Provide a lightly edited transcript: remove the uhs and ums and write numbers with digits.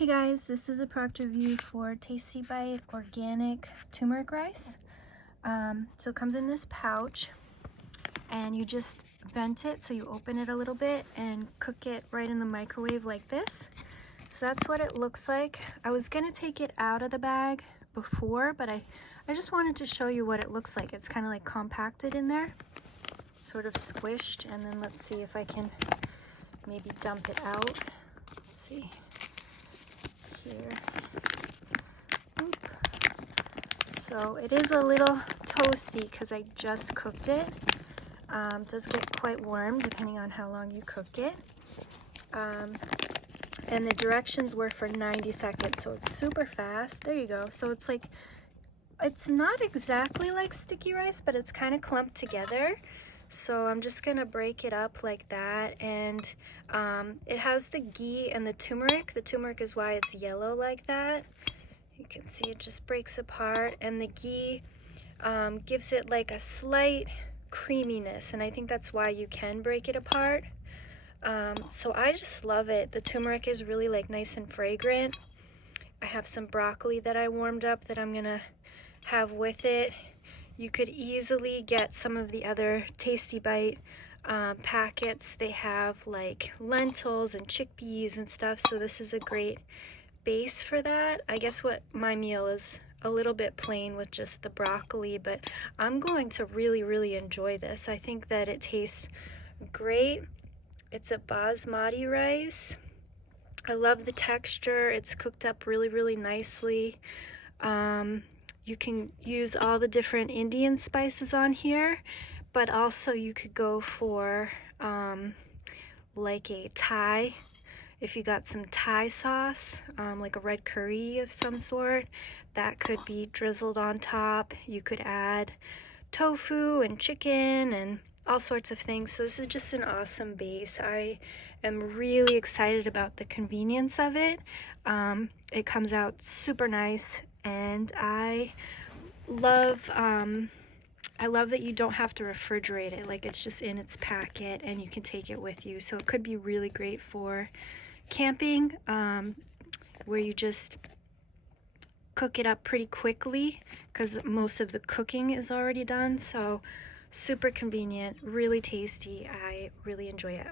Hey guys, this is a product review for Tasty Bite organic turmeric rice. So it comes in this pouch and you just vent it, so you open it a little bit and cook it right in the microwave like this. So that's what it looks like. I was gonna take it out of the bag before, but I just wanted to show you what it looks like. It's kind of like compacted in there, sort of squished, and then let's see if I can maybe dump it out. Let's see. Here. Oop. So it is a little toasty because I just cooked it. Does get quite warm depending on how long you cook it. And the directions were for 90 seconds, so it's super fast. There you go. So it's like, it's not exactly like sticky rice, but it's kind of clumped together. So I'm just gonna break it up like that, and it has the ghee and the turmeric. The turmeric is why it's yellow like that. You can see it just breaks apart, and the ghee gives it like a slight creaminess, and I think that's why you can break it apart. So I just love it. The turmeric is really like nice and fragrant. I have some broccoli that I warmed up that I'm gonna have with it. You could easily get some of the other Tasty Bite packets. They have like lentils and chickpeas and stuff, so this is a great base for that. I guess what my meal is a little bit plain with just the broccoli, but I'm going to really enjoy this. I think that it tastes great. It's a basmati rice. I love the texture. It's cooked up really nicely. You can use all the different Indian spices on here, but also you could go for like a Thai. If you got some Thai sauce, like a red curry of some sort, that could be drizzled on top. You could add tofu and chicken and all sorts of things. So this is just an awesome base. I am really excited about the convenience of it. It comes out super nice, and I love that you don't have to refrigerate it. Like, it's just in its packet and you can take it with you. So it could be really great for camping, where you just cook it up pretty quickly because most of the cooking is already done. So super convenient, really tasty. I really enjoy it.